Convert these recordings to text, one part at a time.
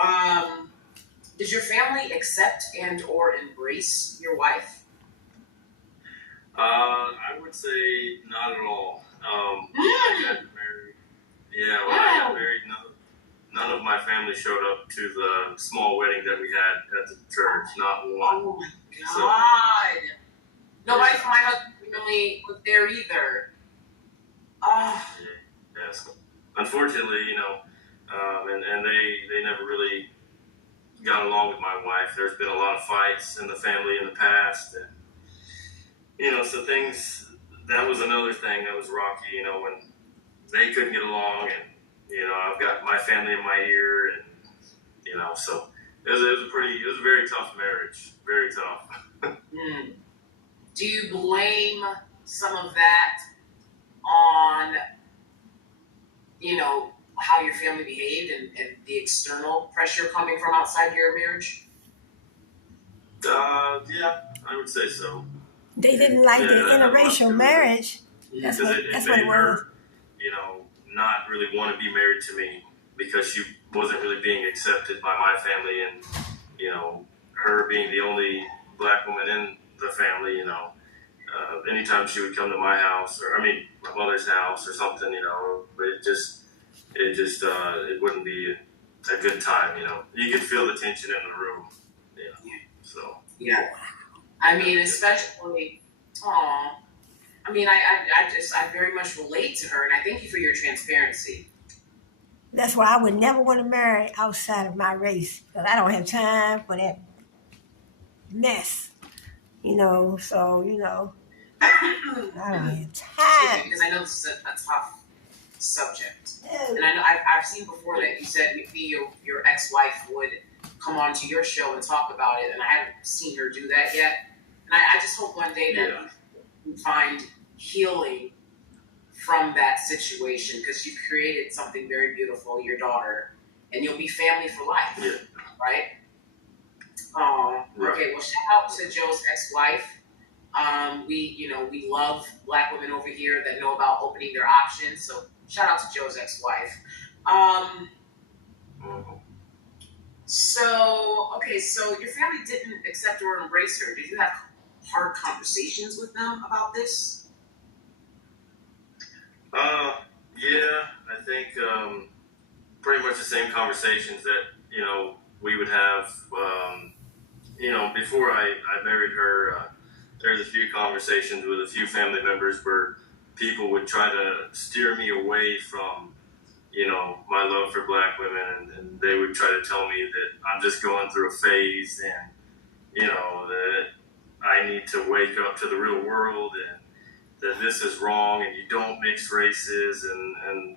Um, did your family accept and or embrace your wife? I would say not at all. When I got married, when I got married, none of my family showed up to the small wedding that we had at the church. Not one. Oh my God. Nobody from my husband's family was there either. Oh. Yes. Unfortunately, and they never really got along with my wife. There's been a lot of fights in the family in the past, and so things. That was another thing that was rocky. When they couldn't get along, and I've got my family in my ear, and so it was a very tough marriage, very tough. Do you blame some of that on how your family behaved and the external pressure coming from outside your marriage? Yeah, I would say so. They didn't like the interracial marriage. That's what it was. Her, not really want to be married to me because she wasn't really being accepted by my family, and her being the only black woman in the family, anytime she would come to my house, or my mother's house or something, it wouldn't be a good time, You could feel the tension in the room, so. Yeah. Especially, I very much relate to her, and I thank you for your transparency. That's why I would never want to marry outside of my race, because I don't have time for that mess, I don't have time. Because I know this is a tough subject. And I know I've seen before that you said maybe your ex-wife would come onto your show and talk about it, and I haven't seen her do that yet. And I just hope one day that you find healing from that situation, because you've created something very beautiful, your daughter, and you'll be family for life, right? Okay, well, shout out to Joe's ex-wife. We love black women over here that know about opening their options, so shout out to Joe's ex-wife. So your family didn't accept or embrace her. Did you have hard conversations with them about this? I think pretty much the same conversations that we would have. Before I married her, there's a few conversations with a few family members where people would try to steer me away from my love for black women, and they would try to tell me that I'm just going through a phase, and that I need to wake up to the real world, and that this is wrong, and you don't mix races, and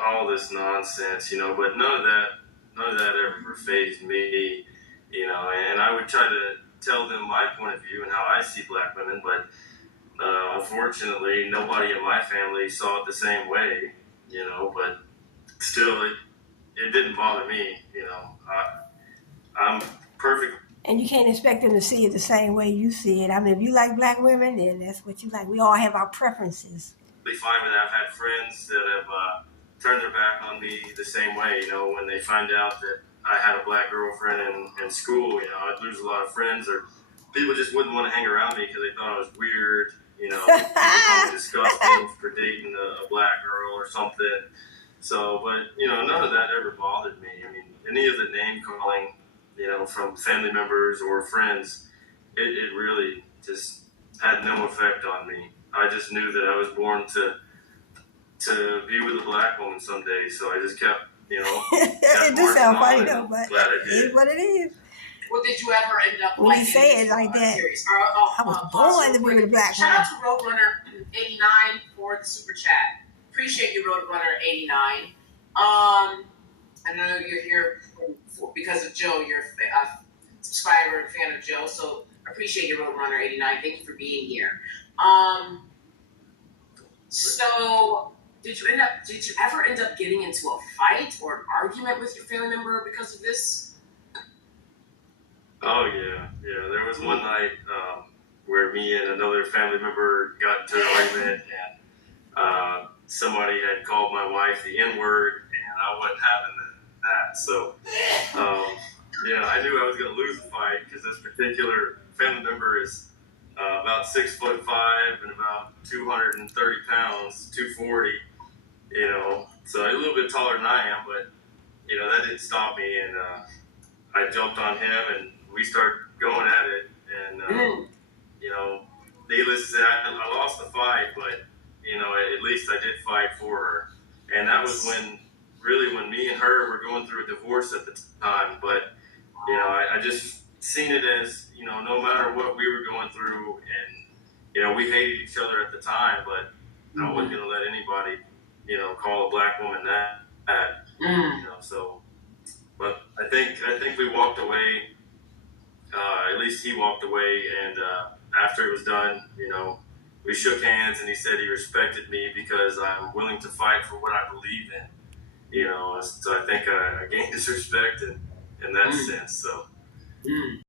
all this nonsense, but none of that ever fazed me, and I would try to tell them my point of view and how I see black women, but unfortunately nobody in my family saw it the same way, but still it didn't bother me, I'm perfect. And you can't expect them to see it the same way you see it. If you like black women, then that's what you like. We all have our preferences. They find that I've had friends that have turned their back on me the same way, when they find out that I had a black girlfriend in school, I'd lose a lot of friends, or people just wouldn't want to hang around me because they thought I was weird, people call me disgusting for dating a black girl or something. So, but, none of that ever bothered me. Any of the name calling, from family members or friends, it really just had no effect on me. I just knew that I was born to be with a black woman someday, so I just kept, it does sound funny though, but it is what it is. Well, did you ever end up when you say it like that? I was born to be with a black woman. Shout out to Roadrunner 89 for the super chat. Appreciate you, Roadrunner 89. I know you're here because of Joe. You're a subscriber and fan of Joe, so I appreciate you, Roadrunner 89. Thank you for being here. So did you ever end up getting into a fight or an argument with your family member because of this? Oh yeah. There was one night where me and another family member got into an argument, and somebody had called my wife the N-word, and I wasn't having that. So I knew I was going to lose the fight because this particular family member is about 6'5" and about 230 pounds, 240. So a little bit taller than I am, but that didn't stop me, and I jumped on him, and we started going at it, and needless to say, I lost the fight, but at least I did fight for her, and that was when me and her were going through a divorce at the time, but I just seen it as no matter what we were going through, and we hated each other at the time, but I wasn't gonna let anybody call a black woman that. So, but I think we walked away. At least he walked away, and after it was done, we shook hands, and he said he respected me because I'm willing to fight for what I believe in. So I think I gained his respect in that sense. So